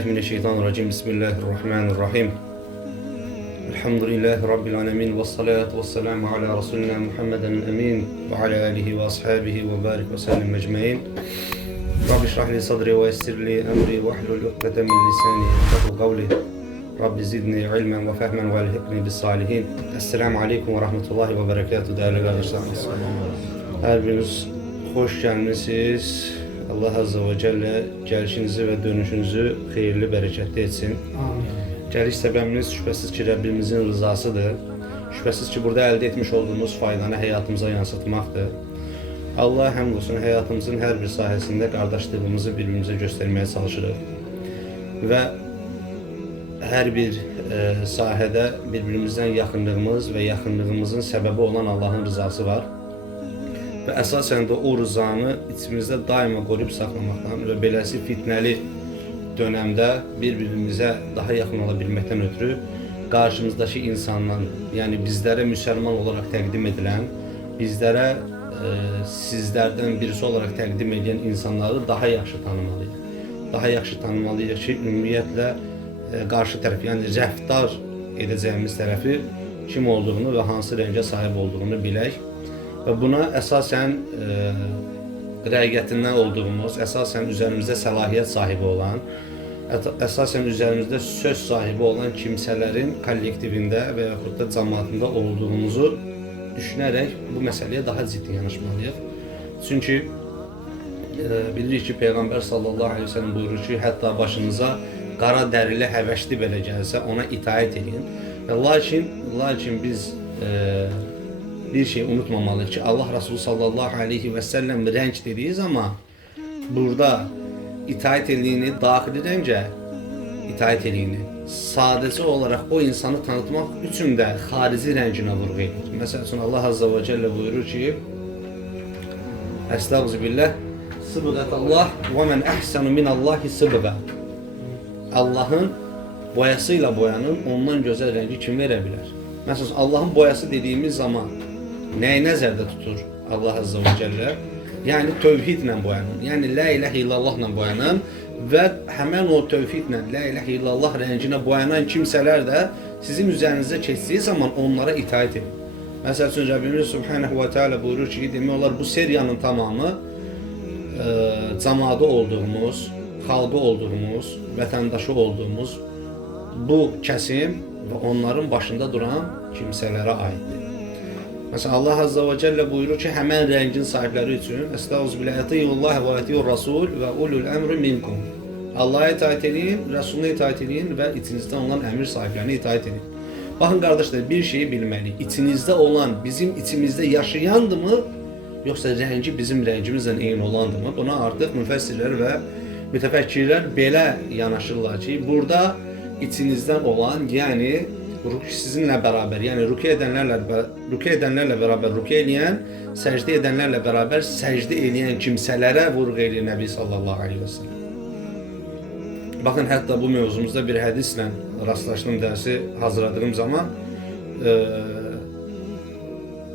Euzubillahimineşşeytanirracim. Bismillahirrahmanirrahim. Elhamdülillahi Rabbil alemin. Ve salatu ve selamu ala Resulina Muhammeden emin. Ve ala alihi ve ashabihi ve barik ve sellim ecmain. Rabbi şrahli sadri ve yessirli emri ve ahlul ukdeten min lisani yefkahu kavli. Rabbi zidni ilmen ve fehmen ve elhiqni bis salihin. Esselamu aleyküm ve rahmetullahi ve berekatuhu değerli kardeşlerim. Her biriniz hoş gelmişsiniz. Allah Azze ve Celle gəlişinizi və dönüşünüzü xeyirli, bərəkətli etsin. Amin. Gəliş səbəbimiz şübhəsiz ki, Rəbbimizin rızasıdır. Şübhəsiz ki, burada əldə etmiş olduğumuz faydanı həyatımıza yansıtmaqdır. Allah həmd olsun, həyatımızın hər bir sahəsində qardaşlığımızı bir-birimizə göstərməyə çalışırıq. Və hər bir sahədə bir-birimizdən yaxınlığımız və yaxınlığımızın səbəbi olan Allahın rızası var. Və əsasən də o rızanı içimizdə daima qoruyub saxlamaqdan və beləsi fitnəli dönəmdə bir-birimizə daha yaxın ola bilməkdən ötürü qarşımızdakı insandan, yəni bizlərə müsəlman olaraq təqdim edilən, bizlərə sizlərdən birisi olaraq təqdim edən insanları daha yaxşı tanımalıyıq. Daha yaxşı tanımalıyıq ki, ümumiyyətlə qarşı tərəf, yəni rəftar edəcəyimiz tərəfi kim olduğunu və hansı rəngə sahib olduğunu bilək. Və buna əsasən rəiyyətindən olduğumuz, əsasən üzərimizdə səlahiyyət sahibi olan, əsasən üzərimizdə söz sahibi olan kimsələrin kollektivində və yaxud da cəmaatında olduğumuzu düşünərək bu məsələyə daha ciddi yanaşmalıyıq. Çünki bilirik ki, Peyğəmbər sallallahu aleyhi ve sellem buyurur ki, hətta başınıza qara dərili həvəşli belə gəlsə ona itaət edin. Lakin biz bir şey unutmamalıyıq ki, Allah Resulü sallallahu aleyhi ve sellem rəng dediği zaman burada itaət ediliyini, daxili rəngə itaət ediliyini, sadəcə olaraq o insanı tanıtmaq üçün də xarici rənginə vurğu edir. Məsəl üçün Allah Azze ve Celle buyurur ki, Estağfirullah, Sıbğətəllah və mən əhsənu minallahi sıbğə. Allahın boyasıyla boyanın ondan gözəl rəngi kim verə bilər? Məsələn, Allahın boyası dediğimiz zaman nəyi nəzərdə tutur Allah Azze ve Celle? Yəni tövhidlə boyanın, yəni la ilahe illallahla boyanın və həmən o tövhidlə la ilahe illallah rənginə boyanan kimsələr də sizin üzərinizə keçdiyi zaman onlara itaət edin. Məsəl üçün Rəbbimiz Subhanahu ve Teala buyurur ki, demək olar bu seriyanın tamamı cəmaatı olduğumuz, xalqı olduğumuz, vətəndaşı olduğumuz bu kəsim və onların başında duran kimsələrə aiddir. Mesela Allah Azze ve Celle buyurur ki, həmən rəngin sahibləri üçün Estağfirullah, etiyullah və etiyur Rasul və ulul əmri minkum. Allah'a itaat edin, Resuluna itaat edin və içinizdə olan əmir sahiblərinə itaat edin. Baxın qardaşlar, bir şeyi bilməliyik. İçinizdə olan, bizim içimizdə yaşayandımı, yoxsa rəngi bizim rəngimizlə eyni olandımı? Buna artıq müfəssirlər və mütəfəkkirlər belə yanaşırlar ki, burada içinizdən olan, yəni sizinlə bərabər, yəni rükü edənlərlə bərabər rükü eləyən, səcdə edənlərlə bərabər səcdə eləyən kimsələrə vurğu eləyir Nəbi sallallahu aleyhi ve sellem. Baxın, hətta bu mövzumuzda bir hədislə rastlaşdığım dərsi hazırladığım zaman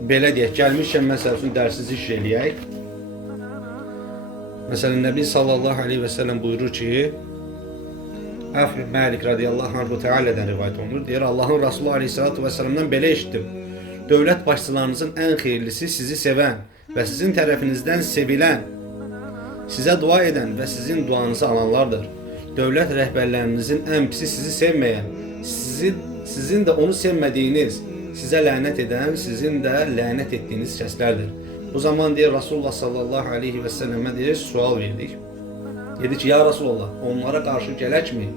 belə deyək, gəlmişkən məsəl üçün dərsiz iş eləyək. Məsələn, Nəbi sallallahu aleyhi ve sellem buyurur ki, Əf Məlik radiyallahu anhu teala'dan rivayet olunur. Deyir, Allah'ın Resulü aleyhissalatu vesselam'dan belə eşitdim. Dövlət başçılarınızın ən xeyirlisi sizi sevən və sizin tərəfinizdən sevilən, sizə dua edən və sizin duanızı alanlardır. Dövlət rəhbərlərinizin ən pisi sizi sevməyən, sizin də onu sevmədiyiniz, sizə lənət edən, sizin də lənət etdiyiniz kəslərdir. Bu zaman deyir, Resulullah sallallahu aleyhi ve sellem'e deyir, sual verdik. Dedi ki, ya Resulullah, onlara qarşı gələkmi?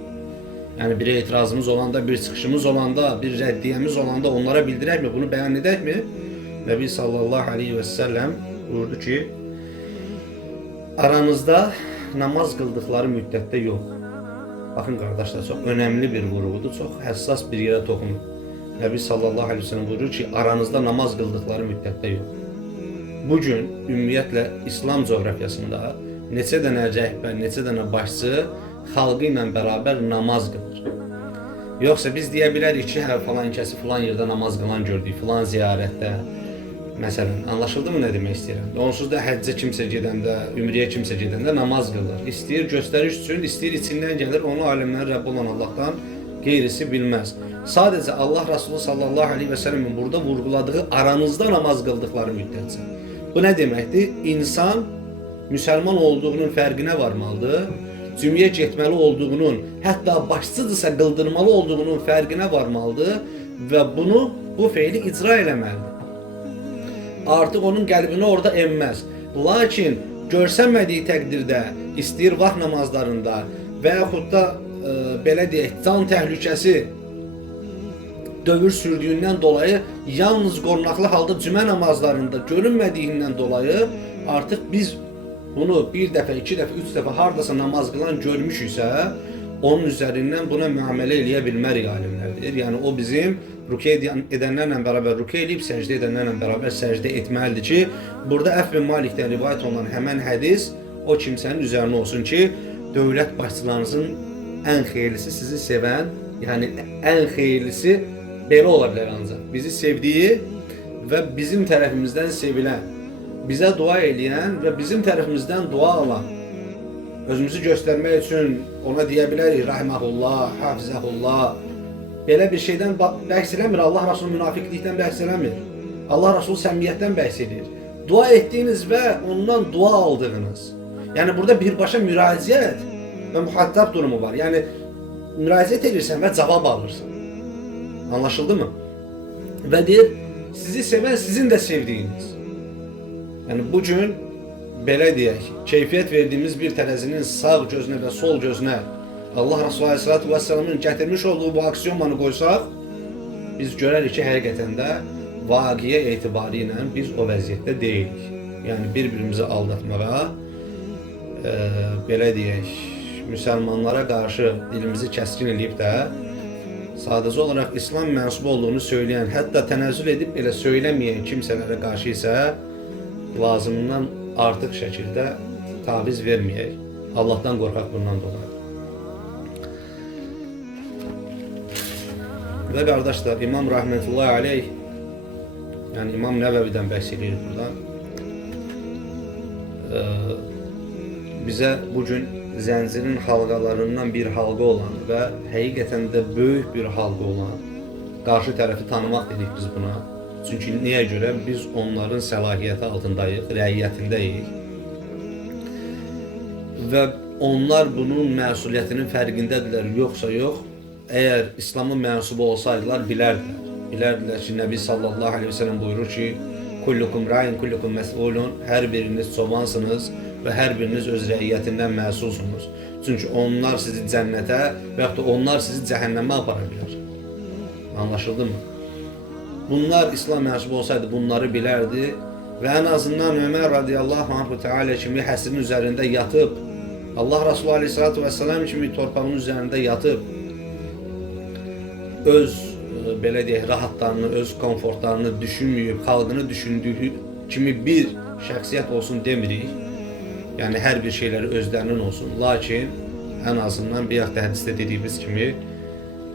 Yəni bir etirazımız olanda, bir çıxışımız olanda, bir rəddiyəmiz olanda onlara bildirəkmi? Bunu bəyan edəkmi? Nəbi sallallahu aleyhi ve sellem buyurdu ki, aranızda namaz qıldıqları müddətdə yox. Baxın qardaşlar, çox önəmli bir vurğudur, çox həssas bir yerə toxunur. Nəbi sallallahu aleyhi ve sellem buyurur ki, aranızda namaz qıldıqları müddətdə yox. Bugün ümumiyyətlə İslam coğrafiyasında neçə dənə rəhbər, neçə dənə başçı xalqı ilə bərabər namaz qılır. Yoxsa biz deyə bilərik ki, hə, falan kəsi falan yerdə namaz qılan gördük, falan ziyarətdə, Məsələn, anlaşıldımı nə demək istəyirəm? Onsuz da həccə kimsə gedəndə, ümrəyə kimsə gedəndə namaz qılır. İstəyir göstəriş üçün, istəyir içindən gəlir, onu aləmlərin Rəbbi olan Allahdan qeyrisi bilməz. Sadəcə Allah Resulü sallallahu aleyhi və səlləmin burada vurğuladığı aranızda namaz qıldıqları müddətcə. Bu nə deməkdir? İnsan müsəlman olduğunun fərqinə varmalıdır. Cümləyə getməli olduğunun, hətta başsızdısa qıldırmalı olduğunun fərqinə varmalıdır və bu feili icra eləməlidir. Artıq onun qəlbini orada emmez. Lakin görsənmədiyi təqdirdə istəyir vaxt namazlarında və yaxud da belə deyək, can təhlükəsi dövr sürdüyündən dolayı yalnız qorunaqlı halda cümə namazlarında görünmədiyindən dolayı artıq biz bunu bir dəfə, iki dəfə, üç dəfə hardasa namaz qılan görmüşüksə, onun üzərindən buna müamilə eləyə bilmərik alimlərdir. Yəni o bizim rüküə edənlərlə bərabər rüküə eləyib, səcdə edənlərlə bərabər səcdə etməlidir ki, burada Əf bin Malikdən rivayət olunan həmən hədis o kimsənin üzərinə olsun ki, dövlət başçılarınızın ən xeyirlisi sizi sevən, yəni ən xeyirlisi belə ola bilər ancaq. Bizi sevdiyi və bizim tərəfimizdən sevilən, bizə dua eləyən və bizim tərəfimizdən dua alan, özümüzü göstərmək üçün ona deyə bilərik, rahiməhullah, hafizəhullah, belə bir şeydən bəhs eləmir. Allah Resulü münafiqlikdən bəhs eləmir. Allah Resulü səmimiyyətdən bəhs edir. Dua etdiyiniz və ondan dua aldığınız. Yəni burada birbaşa müraciət və muhattab durumu var. Yəni müraciət edirsən və cavab alırsan. Anlaşıldı mı? Və deyir, sizi sevən sizin də sevdiyiniz. Yəni bugün belə deyək, keyfiyyət verdiyimiz bir tərəzinin sağ gözünə və sol gözünə Allah Resulü Aleyhisselatü Vesselam'ın gətirmiş olduğu bu aksiyomanı qoysaq, biz görərik ki, həqiqətən də vaqiyə etibarı ilə biz o vəziyyətdə deyilik. Yəni bir-birimizi aldatmağa, belə deyək, müsəlmanlara qarşı dilimizi kəskin eləyib də, sadəcə olaraq İslam mənsubu olduğunu söyləyən, hətta tənəzzül edib elə söyləməyən kimsələrə qarşı isə lazımından artıq şəkildə taviz verməyək. Allahdan qorxaq bundan dolayı. Və qardaşlar, İmam Rahmetullahi Aleyh, yəni İmam Nəvəvidən bəhs edir burada. Bizə bugün zəncirin halqalarından bir halqa olan və həqiqətən də böyük bir halqa olan qarşı tərəfi tanımaq dedik biz buna. Çünki niyə görə? Biz onların səlahiyyəti altındayıq, rəiyyətindəyik. Və onlar bunun məsuliyyətinin fərqindədirlər, yoxsa yox. Əgər İslamın mənsubu olsaydılar bilərdilər. Bilərdilər ki, Nəbi sallallahu aleyhi ve sellem buyurur ki, kullukum ra'in, kullukum məs'ulun, hər biriniz çobansınız və hər biriniz öz rəiyyətindən məsulsunuz. Çünki onlar sizi cənnətə və yaxud da onlar sizi cəhənnəmə apara bilər. Anlaşıldı mı? Bunlar İslam mənsubu olsaydı bunları bilərdi və ən azından Ömər radiyallahu anhu teala kimi həsrin üzərində yatıb, Allah Resulü aleyhissalatu vesselam kimi torpağın üzərində yatıb, öz belə deyək, rahatlarını, öz komfortlarını düşünməyib, xalqını düşündüyü kimi bir şəxsiyyət olsun demirik. Yəni hər bir şeyləri özlərinin olsun. Lakin ən azından bir yaxda hədisdə dediyimiz kimi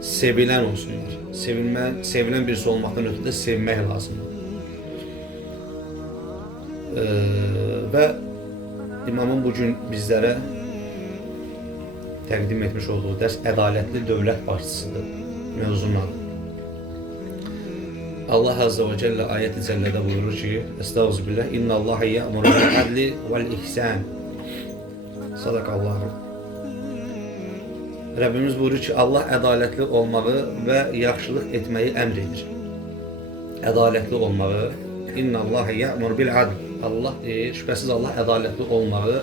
sevilən olsunlar. Sevilən birisi olmaqdan ötürü də sevmək lazımdır. Və imamın bugün bizlərə təqdim etmiş olduğu dərs ədalətli dövlət başçısıdır. Mövzunun adı. Allah Azze ve Celle ayet-i cellede buyurur ki, Estağfirullah, İnna Allahe ya'muru bil adli vel ihsan. Sadakallahu. Rabbimiz buyurur ki, Allah ədalətli olmağı və yaxşılıq etməyi əmr edir. Ədalətli olmağı, İnna Allahe ya'muru bil adli. Allah deyir, şübhəsiz Allah ədalətli olmağı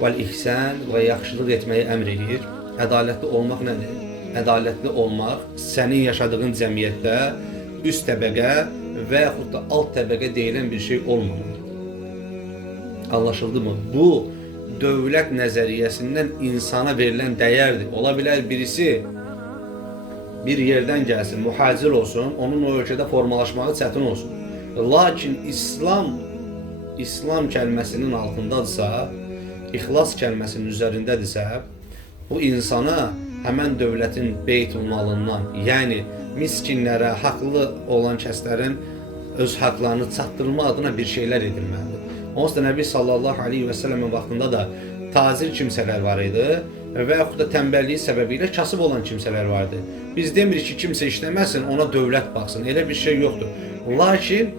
vel ihsan və yaxşılıq etməyi əmr edir. Ədalətli olmaq nədir? Ədalətli olmaq sənin yaşadığın cəmiyyətdə üst təbəqə və yaxud da alt təbəqə deyilən bir şey olmamalı. Anlaşıldı mı? Bu dövlət nəzəriyyəsindən insana verilən dəyərdir. Ola bilər birisi bir yerdən gəlsin, mühacir olsun, onun o ölkədə formalaşmağı çətin olsun. Lakin İslam kəlməsinin altındadırsa, İxlas kəlməsinin üzərindədirsə, bu insana həmən dövlətin beytulmalından, yəni miskinlərə, haqlı olan kəslərin öz haqlarını çatdırma adına bir şeylər edilməlidir. Onsuz da Nəbi sallallahu aleyhi və səlləmin vaxtında da tazir kimsələr var idi və yaxud da tənbəlliyi səbəbilə kasıb olan kimsələr vardı. Biz demirik ki, kimsə işləməsin, ona dövlət baxsın. Elə bir şey yoxdur. Lakin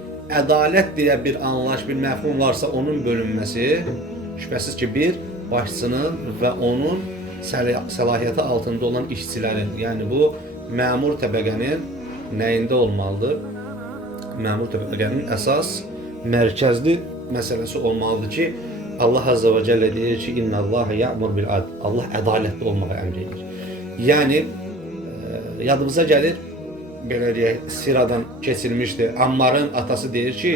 ədalət deyə bir anlayış, bir məfhum varsa onun bölünməsi şübhəsiz ki, bir başçının və onun səlahiyyəti altında olan işçilərin, yəni bu məmur təbəqənin nəyində olmalıdır? Məmur təbəqənin əsas mərkəzli məsələsi olmalıdır ki, Allah Azze ve Celle deyir ki, İnna Allah ya'mur bil adl. Allah ədalətli olmağı əmr edir. Yəni yadımıza gəlir, belə deyək, Siradan keçilmişdi. Ammarın atası deyir ki,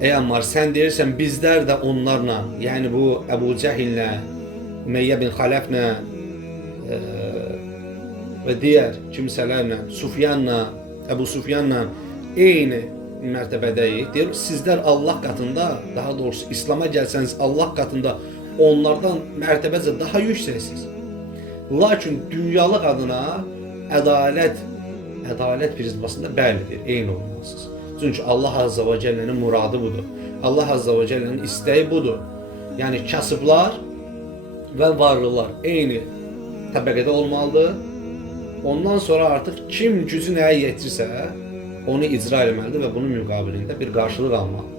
ey Ammar, sən deyirsən bizlər də onlarla, yəni bu Əbu Cəhillə, Ümeyyə bin Xaləflə və digər kimsələrlə, Sufyanla, Əbu Sufyanla eyni mərtəbədəyik. Deyir, sizlər Allah qatında, daha doğrusu İslam'a gəlsəniz Allah qatında onlardan mərtəbəcə daha yüksəksiniz. Lakin dünyalıq adına ədalət prizmasında bəlidir, eyni olmalısınız. Çünki Allah Azze ve Celle'nin muradı budur. Allah Azze ve Celle'nin istəyi budur. Yəni kasıblar və varlılar eyni təbəqədə olmalıdır. Ondan sonra artıq kim gücü nəyə yetirsə onu icra etməlidir və bunun müqabilində bir qarşılıq almalıdır.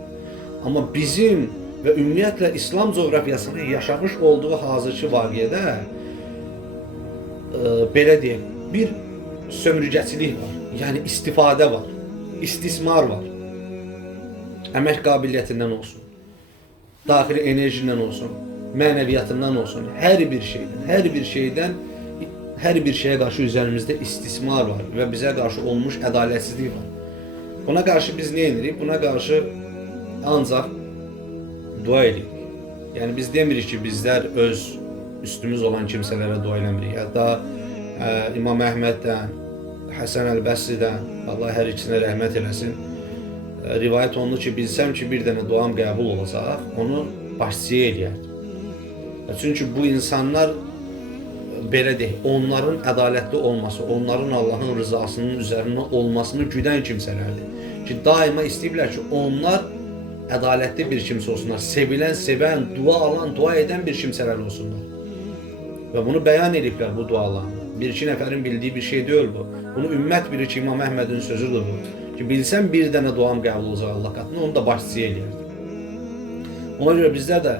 Amma bizim və ümumiyyətlə İslam coğrafiyasında yaşamış olduğu hazırki vaqiədə belə deyək, bir sömürgəçilik var, yəni istifadə var, istismar var. Əmək qabiliyyətindən olsun, daxili enerjindən olsun, mənəviyyatından olsun, hər bir şeyə qarşı üzərimizdə istismar var və bizə qarşı olmuş ədalətsizlik var. Buna qarşı biz nə edirik? Buna qarşı ancaq dua edirik. Yəni biz demirik ki, bizlər öz üstümüz olan kimsələrə dua eləmirik. Hətta İmam Əhməddən, Həsən Əl-Bəsridən, Allah hər ikisinə rəhmət eləsin, rivayət olunur ki, bilsəm ki, bir dənə duam qəbul olacaq, onu başçıya eləyərdim. Çünki bu insanlar belə deyək, onların ədalətli olması, onların Allahın rızasının üzərində olmasını güdən kimsələrdir. Ki, daima istəyiblər ki, onlar ədalətli bir kimsə olsunlar, sevilən, sevən, dua alan, dua edən bir kimsələr olsunlar. Və bunu bəyan ediblər bu dualarında. Bir-iki nəfərin bildiyi bir şey deyil bu. Bunu ümmət bilir ki, İmam Əhmədin sözüdür bu. Ki, bilsən bir dənə duam qəbul olacaq Allah qatında, onu da başçıya eləyərdi. Ona görə bizlər də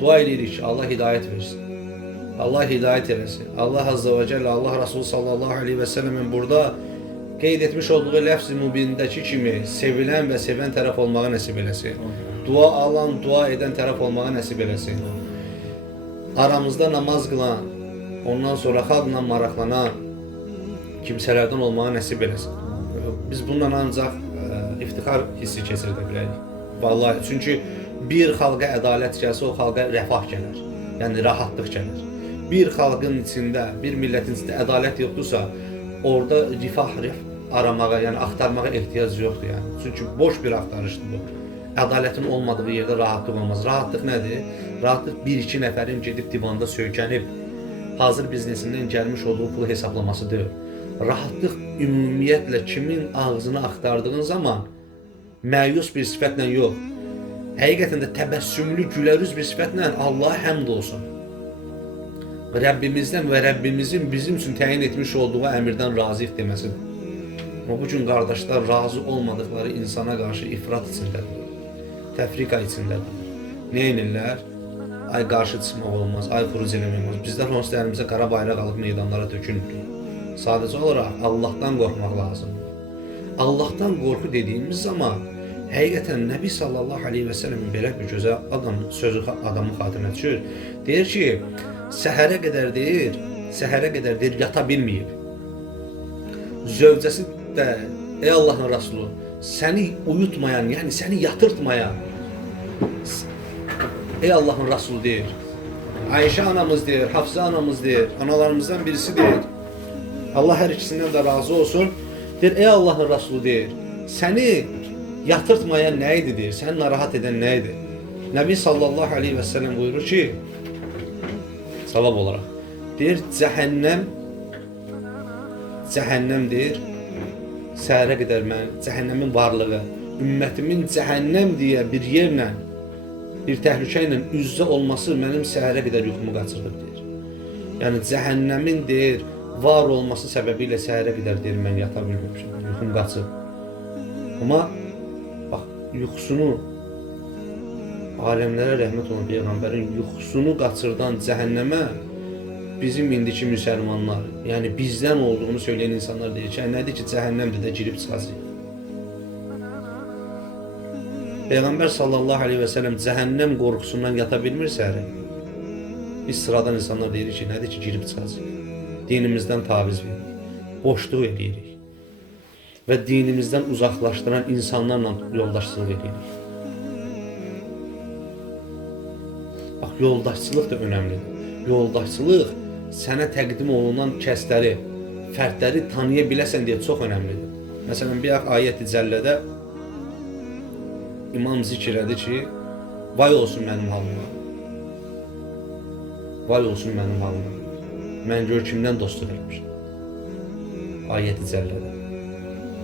dua edirik ki, Allah hidayət versin. Allah hidayət eləsin. Allah Azze ve Celle, Allah Resulü sallallahu aleyhi ve sellemin burada qeyd etmiş olduğu ləfz-i mübindəki kimi sevilən və sevən tərəf olmağı nəsib eləsin. Dua alan, dua edən tərəf olmağı nəsib eləsin. Aramızda namaz qılan, ondan sonra xalqla maraqlanan kimsələrdən olmağı nəsib eləsin. Biz bundan ancaq iftixar hissi keçirdə bilərik. Vallahi, çünki bir xalqa ədalət gəlsə, o xalqa rəfah gələr. Yəni rahatlıq gələr. Bir xalqın içində, bir millətin içində ədalət yoxdursa, orada rifah aramağa, yəni axtarmağa ehtiyac yoxdur. Yəni. Çünki boş bir axtarışdır bu. Ədalətin olmadığı yerdə rahatlıq olmaz. Rahatlıq nədir? Rahatlıq bir-iki nəfərin gedib divanda söykənib, hazır biznesindən gəlmiş olduğu pulu hesaplaması deyil. Rahatlıq ümumiyyətlə kimin ağzını axtardığın zaman məyus bir sifətlə yox, həqiqətən də təbəssümlü, gülərüz bir sifətlə Allaha həmd olsun. Rəbbimizdən və Rəbbimizin bizim üçün təyin etmiş olduğu əmirdən razıyıq deməsidir. Ama bu gün qardaşlar razı olmadıkları insana qarşı ifrat içindədir, təfrika içindədir. Nə edirlər? Ay qarşı çıxmaq olmaz, ay xuruc eləmək olmaz. Bizlər onsuz da əlimizə qara bayraq alıb meydanlara tökülmürük. Sadəcə olaraq Allahdan qorxmaq lazımdır. Allahdan qorxu dediyimiz zaman həqiqətən Nəbi sallallahu aleyhi və səlləmin belə bir gözəl sözü adamı xatirinə düşür. Deyir ki, səhərə qədər deyir, yata bilməyib. Zövcəsi də, ey Allahın Rasulü, səni uyutmayan, yəni səni yatırtmayan, ey Allahın Rasulü deyir. Ayşə anamız deyir, Hafsa anamız deyir, analarımızdan birisi deyir. Allah hər ikisindən də razı olsun. Deyir, ey Allahın Rasulü deyir, səni yatırtmayan nə idi deyir, səni narahat edən nə idi? Nəbi sallallahu aleyhi və səlləm buyurur ki, savab olarak, deyir, cəhənnəm deyir, səhərə qədər mən cəhənnəmin varlığı, ümmətimin cəhənnəm deyə bir yerlə, bir təhlükə ilə üz-üzə olması mənim səhərə qədər yuxumu qaçırdı deyir. Yəni cəhənnəmin deyir var olması səbəbilə səhərə qədər deyir mən yata bilməmişəm, yuxum qaçıb. Amma bax yuxusunu aləmlərə rəhmət olan peyğəmbərin yuxusunu qaçırdan cəhənnəmə bizim indiki müsəlmanlar, yəni bizdən olduğunu söyləyən insanlar deyir ki, nədir ki, cəhənnəmdə də girib çıxacaq. Peyğəmbər sallallahu aleyhi və səlləm cəhənnəm qorxusundan yata bilmirsə, biz sıradan insanlar deyirik ki, nədir ki, girib çıxacaq. Dinimizdən taviz veririk, boşluq edirik və dinimizdən uzaqlaşdıran insanlarla yoldaşlıq edirik. Bax, yoldaşçılıq da önəmlidir. Yoldaşçılıq sənə təqdim olunan kəsləri, fərdləri tanıya biləsən deyə çox önəmlidir. Məsələn, bir ayət-i cəllədə İmam zikr edir ki, vay olsun mənim halıma. Vay olsun mənim halıma. Mən gör kimdən dostluq etmişim. Ayət-i cəllədə.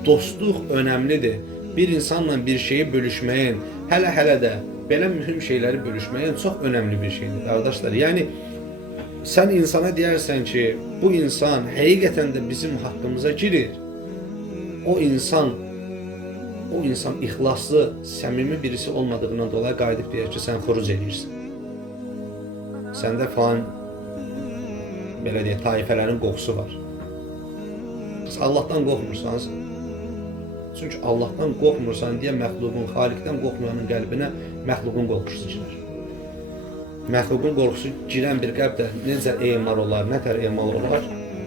Dostluq önəmlidir. Bir insanla bir şeyi bölüşməyin, hələ də belə mühüm şeyləri bölüşməyin çox önəmli bir şeydir, qardaşlar. Yəni, sən insana deyərsən ki, bu insan həqiqətən də bizim haqqımıza girir. O insan ixlaslı, səmimi birisi olmadığından dolayı qayıdıb deyir ki, sən xuruc edirsən. Səndə falan, belə deyək, taifələrin qoxusu var. Biz Allahdan qorxmursan. Çünki Allahdan qorxmursan deyə məxluqun, Xaliqdən qorxmayanın qəlbinə məxluqun qorxusu girer. Məxluqun qorxusu girən bir qəlbdə necə emal olar, nə tər emal olar?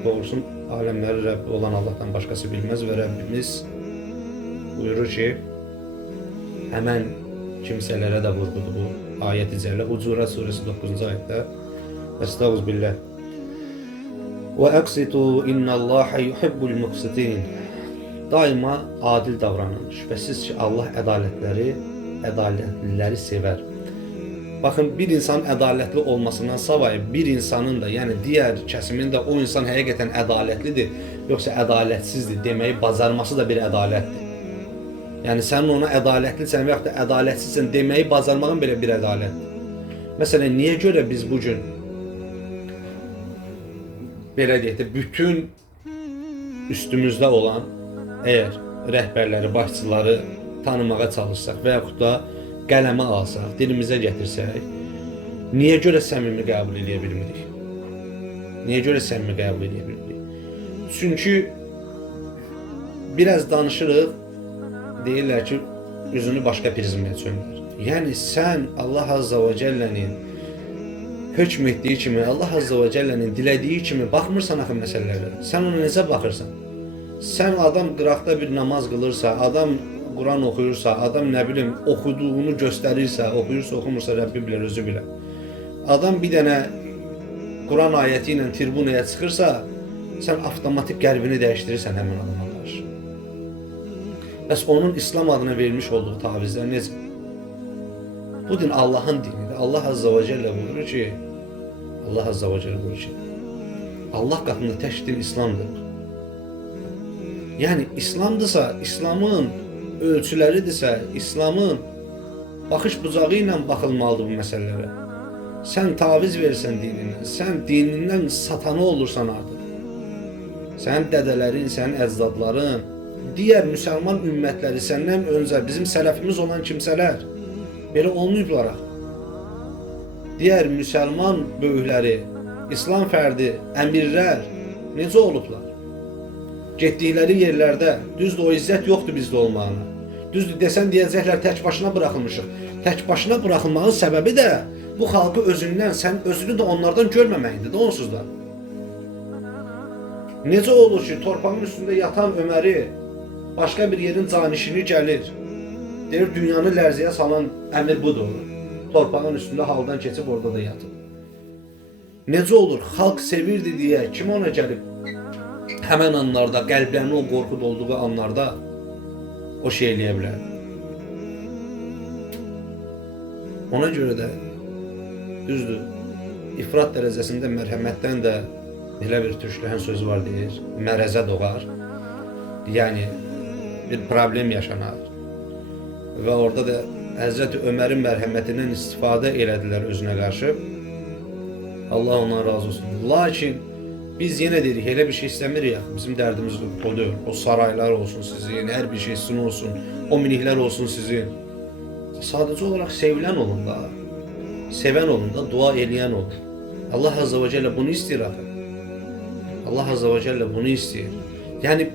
Doğrusu, aləmləri Rəbbi olan Allahdan başqası bilməz və Rəbbimiz buyurur ki, həmən kimsələrə də vurğudur bu ayət-i cəllə. Hucurat suresi 9-cu ayətdə Estağfirullah. Və əqsitu innallaha yuhibbul muqsitin. Daima adil davranın. Şübhəsiz ki, Allah ədalətliləri sevər. Baxın, bir insanın ədalətli olmasından savayı bir insanın da, yəni digər kəsimin də o insan həqiqətən ədalətlidir, yoxsa ədalətsizdir deməyi bacarması da bir ədalətdir. Yəni sənin ona ədalətlisən və yaxud da ədalətsizsən deməyi bacarmağın belə bir ədalətdir. Məsələn, niyə görə biz bugün belə deyək də bütün üstümüzdə olan əgər rəhbərləri, başçıları tanımağa çalışsaq və yaxud da qələmə alsaq, dilimizə gətirsək, niyə görə səmimi qəbul edə bilmirik? Niyə görə səmimi qəbul edə bilmirik? Çünki biraz danışırıq, deyirlər ki, üzünü başqa prizmaya çöndür. Yəni sən Allah Azza və Cəllənin hökm etdiyi kimi, Allah Azza və Cəllənin dilədiyi kimi baxmırsan axı məsələlərə. Sən ona necə baxırsan? Sən adam qıraqda bir namaz qılırsa, adam Quran oxuyursa, adam nə bilim oxuduğunu göstərirsə, oxuyursa, oxumursa Rəbbi bilər, özü bilər. Adam bir dənə Quran ayəti ilə tribunaya çıxırsa, sən avtomatik qəlbini dəyişdirirsən həmin adama qarşı. Bəs onun İslam adına verilmiş olduğu tavizlər necə? Bu din Allahın dinidir. Allah Azza və Cəllə buyurur ki, Allah qatında tək din İslamdır. Yəni İslamdırsa, İslamın ölçüləridirsə, İslamın baxış bucağı ilə baxılmalıdır bu məsələlərə. Sən taviz versən dinindən, sən dinindən satanı olursan artıq. Sənin dədələrin, sənin əcdadların, digər müsəlman ümmətləri səndən öncə bizim sələfimiz olan kimsələr belə olmayıblar. Digər müsəlman böyükləri, İslam fərdi, əmirlər necə olublar? Getdikləri yerlərdə düzdür o izzət yoxdur bizdə olmağına. Düzdür desən deyəcəklər tək başına buraxılmışıq. Tək başına buraxılmağın səbəbi də bu xalqı özündən, sən özünü də onlardan görməməkdir də onsuz da. Necə olur ki, torpağın üstündə yatan Öməri başqa bir yerin canişini gəlir. Deyir, dünyanı lərziyə salan əmir budur. Torpağın üstündə haldan keçib orada da yatır. Necə olur? Xalq sevirdi deyə kim ona gəlib? Həmən anlarda, qəlblərinin o qorxu dolduğu anlarda o şey eləyə bilər. Ona görə də düzdür, ifrat dərəcəsində mərhəmətdən də elə bir türklərin sözü var deyir, mərəzə doğar. Yəni, bir problem yaşanar. Və orada da Həzrəti Ömərin mərhəmətindən istifadə elədilər özünə qarşı. Allah ondan razı olsun. Lakin biz yenə dedik, elə bir şey istəmirik. Bizim dərdimiz odur. O saraylar olsun sizin, hər bir şey sizin olsun, o miniklər olsun sizin. Sadəcə olaraq sevilən olun da, sevən olun da, dua eləyən olun. Allah Azze ve Celle bunu istəyir axı. Allah Azze ve Celle bunu istəyir. Yəni,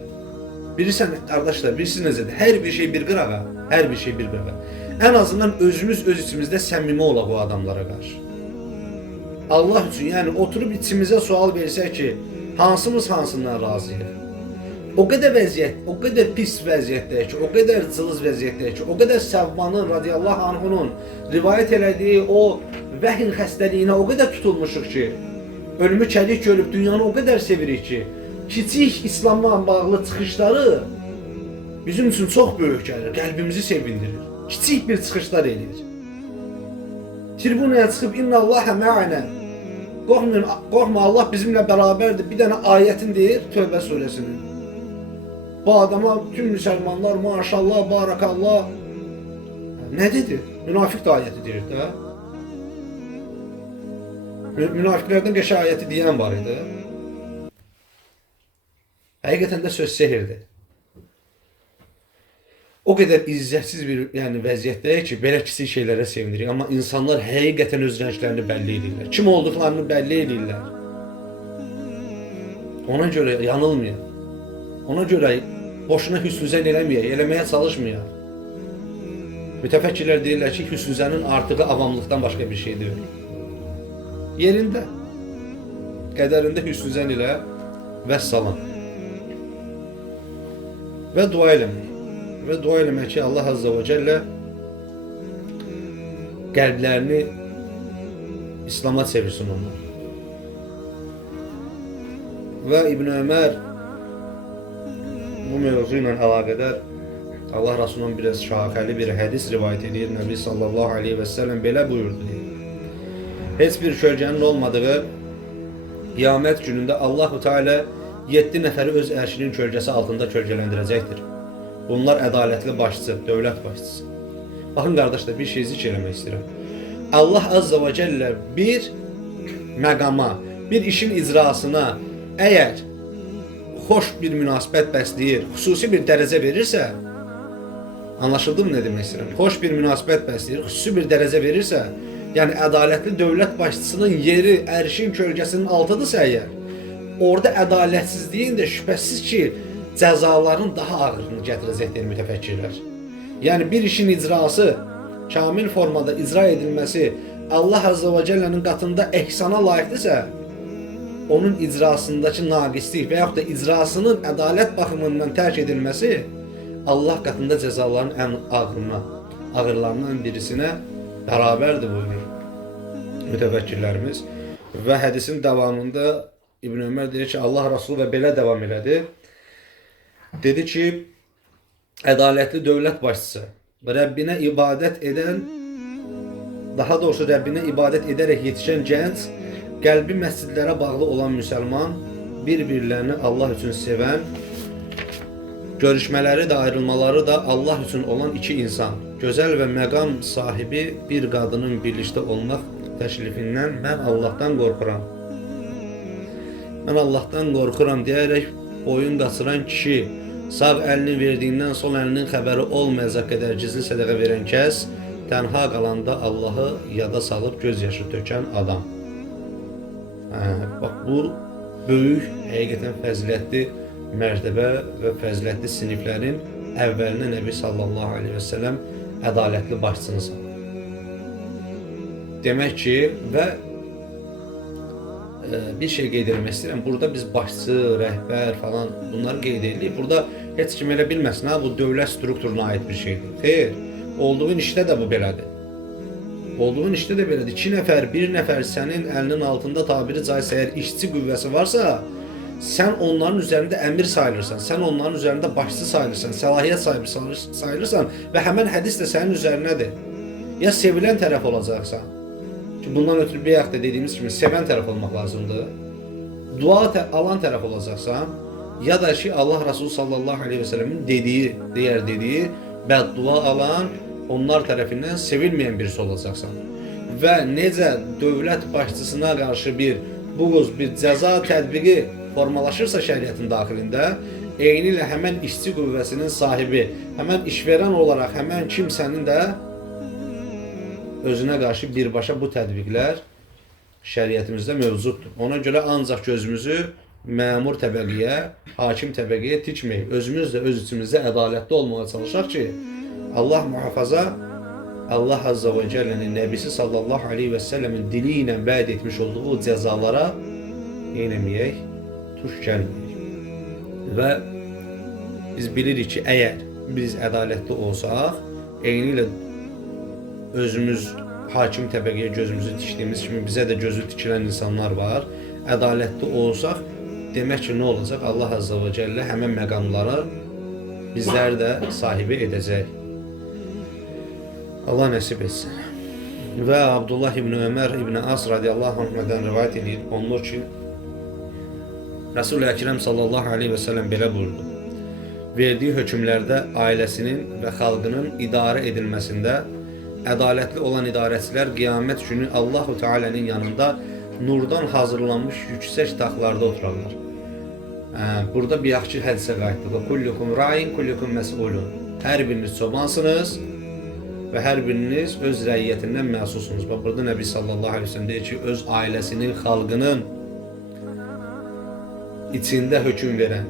bilirsən, qardaşlar, bilirsiniz necədir? Hər bir şey bir qırağa, hər bir şey bir qırağa. Ən azından özümüz öz içimizdə səmimi olaq o adamlara qarşı. Allah üçün, yəni oturub içimizə sual versək ki, hansımız hansından razıyıq? O qədər vəziyyət, o qədər pis vəziyyətdəyik ki, o qədər cılız vəziyyətdəyik ki, o qədər Səvvanın radiyallahu anhunun rivayət elədiyi o vəhin xəstəliyinə o qədər tutulmuşuq ki, ölümü çəlik görüb dünyanı o qədər sevirik ki, kiçik İslamla bağlı çıxışları bizim üçün çox böyük gəlir, qəlbimizi sevindirir. Kiçik bir çıxışlar eləyir. Tribunaya çıxıb inna Allaha ma'ana. Qorxma, Allah bizimlə bərabərdir. Bir dənə ayətin deyir Tövbə surəsinin. Bu adama tüm müsəlmanlar maşallah, barakallah. Nə dedi? Münafiq də ayəti deyir də. Münafiqlərdən qəşəng ayəti deyən var idi. Həqiqətən də söz sehirdir. O qədər izzətsiz bir vəziyyətdəyik ki, belə kiçik şeylərə sevinirik. Amma insanlar həqiqətən öz rənglərini bəlli edirlər. Kim olduqlarını bəlli edirlər. Ona görə yanılmayın. Ona görə boşuna hüsnüzən eləməyək, eləməyə çalışmayaq. Mütəfəkkirlər deyirlər ki, hüsnüzənin artığı avamlıqdan başqa bir şey deyil. Yerində, qədərində hüsnüzən ilə vəssalam. Və dua eləmək. Və dua eləmək ki, Allah Azze ve Celle qəlblərini İslam'a çevirsin onlar. Və İbn Ömər bu mövzu ilə əlaqədar Allah Rasulundan biraz şahəli bir hədis rivayət edir. Nəbi sallallahu aleyhi və səlləm belə buyurdu. Heç bir kölgənin olmadığı qiyamət günündə Allahu Teala 7 nəfəri öz ərşinin kölgəsi altında kölgələndirəcəkdir. Bunlar ədalətli başçı, dövlət başçısı. Baxın qardaşlar, bir şey zikr eləmək istəyirəm. Allah Azze ve Celle bir məqama, bir işin icrasına əgər xoş bir münasibət bəsləyir, xüsusi bir dərəcə verirsə, anlaşıldı mı nə demək istəyirəm? Xoş bir münasibət bəsləyir, xüsusi bir dərəcə verirsə, yəni ədalətli dövlət başçısının yeri ərşin kölgəsinin altıdırsa əgər, orada ədalətsizliyin də şübhəsiz ki, cəzaların daha ağırını gətirəcəkdir mütəfəkkirlər. Yəni bir işin icrası, kamil formada icra edilməsi Allah Azze ve Celle'nin qatında ehsana layiqdirsə, onun icrasındakı naqislik və yaxud da icrasının ədalət baxımından tərk edilməsi Allah qatında cəzaların ən ağırlarından birisinə bərabərdir buyurur mütəfəkkirlərimiz. Və hədisin davamında İbn Ömər deyir ki, Allah Rasulü və belə davam elədi. Dedi ki, ədalətli dövlət başçısı Rəbbinə ibadət edən, daha doğrusu Rəbbinə ibadət edərək yetişən gənc, qəlbi məscidlərə bağlı olan müsəlman, bir-birlərini Allah üçün sevən, görüşmələri də ayrılmaları da Allah üçün olan iki insan, gözəl və məqam sahibi bir qadının birlikdə olmaq təşrifindən mən Allahdan qorxuram. Mən Allahdan qorxuram deyərək boyun qaçıran kişi, sağ əlini verdiyindən sol əlinin xəbəri olmayacaq qədər gizli sədəqə verən kəs, tənha qalanda Allahı yada salıb göz yaşı tökən adam. Bax, bu böyük, həqiqətən fəzilətli mərtəbə və fəzilətli siniflərin əvvəlinə Nəbi sallallahu aleyhi və səlləm ədalətli başçını salır. Demək ki, və bir şey qeyd etmək istəyirəm. Burada biz başçı, rəhbər falan bunları qeyd edirik. Burada heç kim elə bilməsin, ha, bu dövlət strukturuna aid bir şeydir. Xeyr, olduğun işdə də bu belədir. Olduğun işdə də belədir. 2 nəfər, 1 nəfər sənin əlinin altında tabiri caizsə əgər işçi qüvvəsi varsa, sən onların üzərində əmir sayılırsan, sən onların üzərində başçı sayılırsan, səlahiyyət sahibi sayılırsan və həmən hədis də sənin üzərindədir. Ya sevilən tərəf olacaqsan, ki bundan ötürü bir yaxda dediyimiz kimi sevən tərəf olmaq lazımdır. Dua alan tərəf olacaqsan, ya da ki Allah Resulü sallallahu aleyhi ve sellemin dediği beddua alan, onlar tərəfindən sevilməyən birisi olacaqsan. Və necə dövlət başçısına qarşı bir buğuz, bir cəza tədbiqi formalaşırsa şəriətin daxilində, eyni ilə həmən işçi qüvvəsinin sahibi, həmən işverən olaraq həmən kimsənin də özünə qarşı birbaşa bu tədbiqlər şəriətimizdə mövcuddur. Ona görə ancaq gözümüzü məmur təbəqəyə, hakim təbəqəyə tikməyib, özümüz də öz içimizdə ədalətli olmağa çalışaq ki, Allah mühafaza, Allah Azza və Cəllənin Nəbisi sallallahu aleyhi və səlləmin dili ilə vəd etmiş olduğu cəzalara yeneməyək, tuş gəlməyək. Və biz bilirik ki, əgər biz ədalətli olsaq, eyni ilə özümüz hakim təbəqəyə gözümüzü tikdiyimiz kimi bizə də gözü tikilən insanlar var. Ədalətli olsaq, demək ki, nə olacaq? Allah Azza və Cəllə həmən məqamları bizlər də sahibi edəcək. Allah nəsib etsin. Və Abdullah ibn Ömər ibn As radiyallahu anh'dan rivayət edir. Onlar ki, Resul-i Əkrəm sallallahu aleyhi və səlləm belə buyurdu. Verdiyi hökmlərdə ailəsinin və xalqının idarə edilməsində ədalətli olan idarəçilər qiyamət günü Allahu Teala'nın yanında nurdan hazırlanmış yüksək taxtlarda oturarlar. Burada bir yaxşı hədisə qayıtdı. Kullukum ra'in, kullukum məs'ulun. Hər biriniz çobansınız və hər biriniz öz rəiyyətindən məsulsunuz. Burada Nəbi sallallahu aleyhi ve sellem deyir ki, öz ailəsinin, xalqının içində hökm verən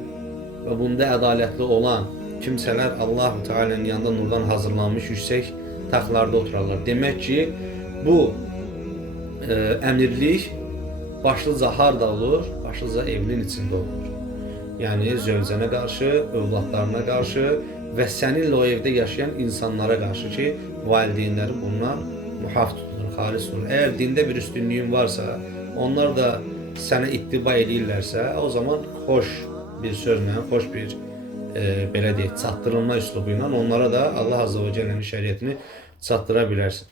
və bunda ədalətli olan kimsələr Allahu Teala'nın yanında nurdan hazırlanmış yüksək taxtlarda oturarlar. Demək ki, bu əmirlik başlıca harda olur? Başlıca evinin içində olur. Yəni zövcənə qarşı, övladlarına qarşı və səninlə o evdə yaşayan insanlara qarşı ki, valideynləri bundan mühaf tutulur, xalis olur. Əgər dində bir üstünlüyün varsa, onlar da sənə ittiba edirlərsə, o zaman xoş bir sözlə, xoş bir belə deyək, çatdırılma üslubu ilə onlara da Allah Azza və Cəllənin şəriətini çatdıra bilərsin.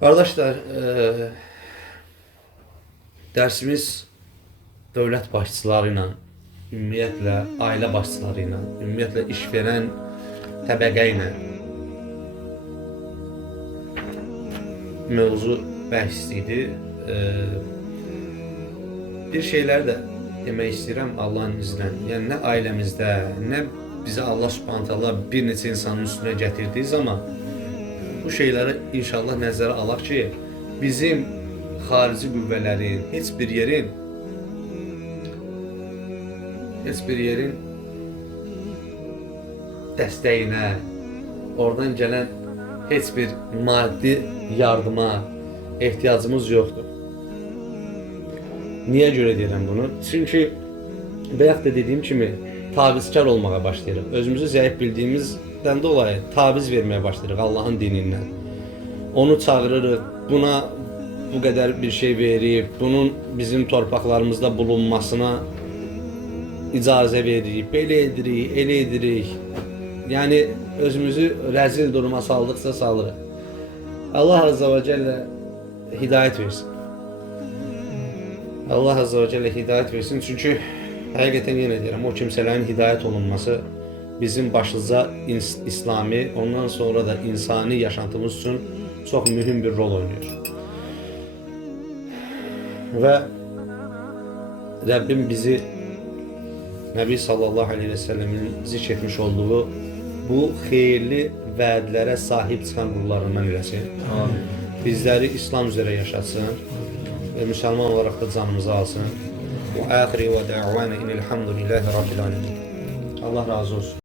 Qardaşlar, dərsimiz dövlət başçıları ilə, ümumiyyətlə ailə başçıları ilə, ümumiyyətlə işverən təbəqə ilə mövzu bəhs idi. Bir şeylər də demək istəyirəm Allahın iznilə. Yəni nə ailəmizdə, nə bizə Allah Subhanahu taala bir neçə insanın üstünə gətirdiyi zaman bu şeyləri inşallah nəzərə alaq ki, bizim xarici qüvvələrin heç bir yerin dəstəyinə, oradan gələn heç bir maddi yardıma ehtiyacımız yoxdur. Niyə görə deyirəm bunu? Çünki bayaq da dediyim kimi tavizkar olmağa başlayırıq. Özümüzü zəif bildiyimizdən dolayı taviz verməyə başlayırıq Allahın dinindən. Onu çağırırıq, buna bu qədər bir şey verib, bunun bizim torpaqlarımızda bulunmasına icazə veririk, belə edirik, elə edirik. Yəni özümüzü rəzil duruma saldıqsa salırıq. Allah Azza və Cəllə hidayət versin. Allah Azza və Cəllə hidayət versin. Çünki həqiqətən yenə deyirəm, o kimsələrin hidayət olunması bizim başlıca İslami, ondan sonra da insani yaşantımız üçün çox mühüm bir rol oynuyor. Və Rəbbim bizi Nəbi sallallahu aleyhi ve sellemin zikr etmiş olduğu bu xeyirli vədlərə sahib çıxan qullarından eləsin. Bizləri İslam üzrə yaşatsın ve Müslüman olarak da canımızı alsın. Ve ahiri ve da'vana inelhamdülillahi rabbil alemin. Allah razı olsun.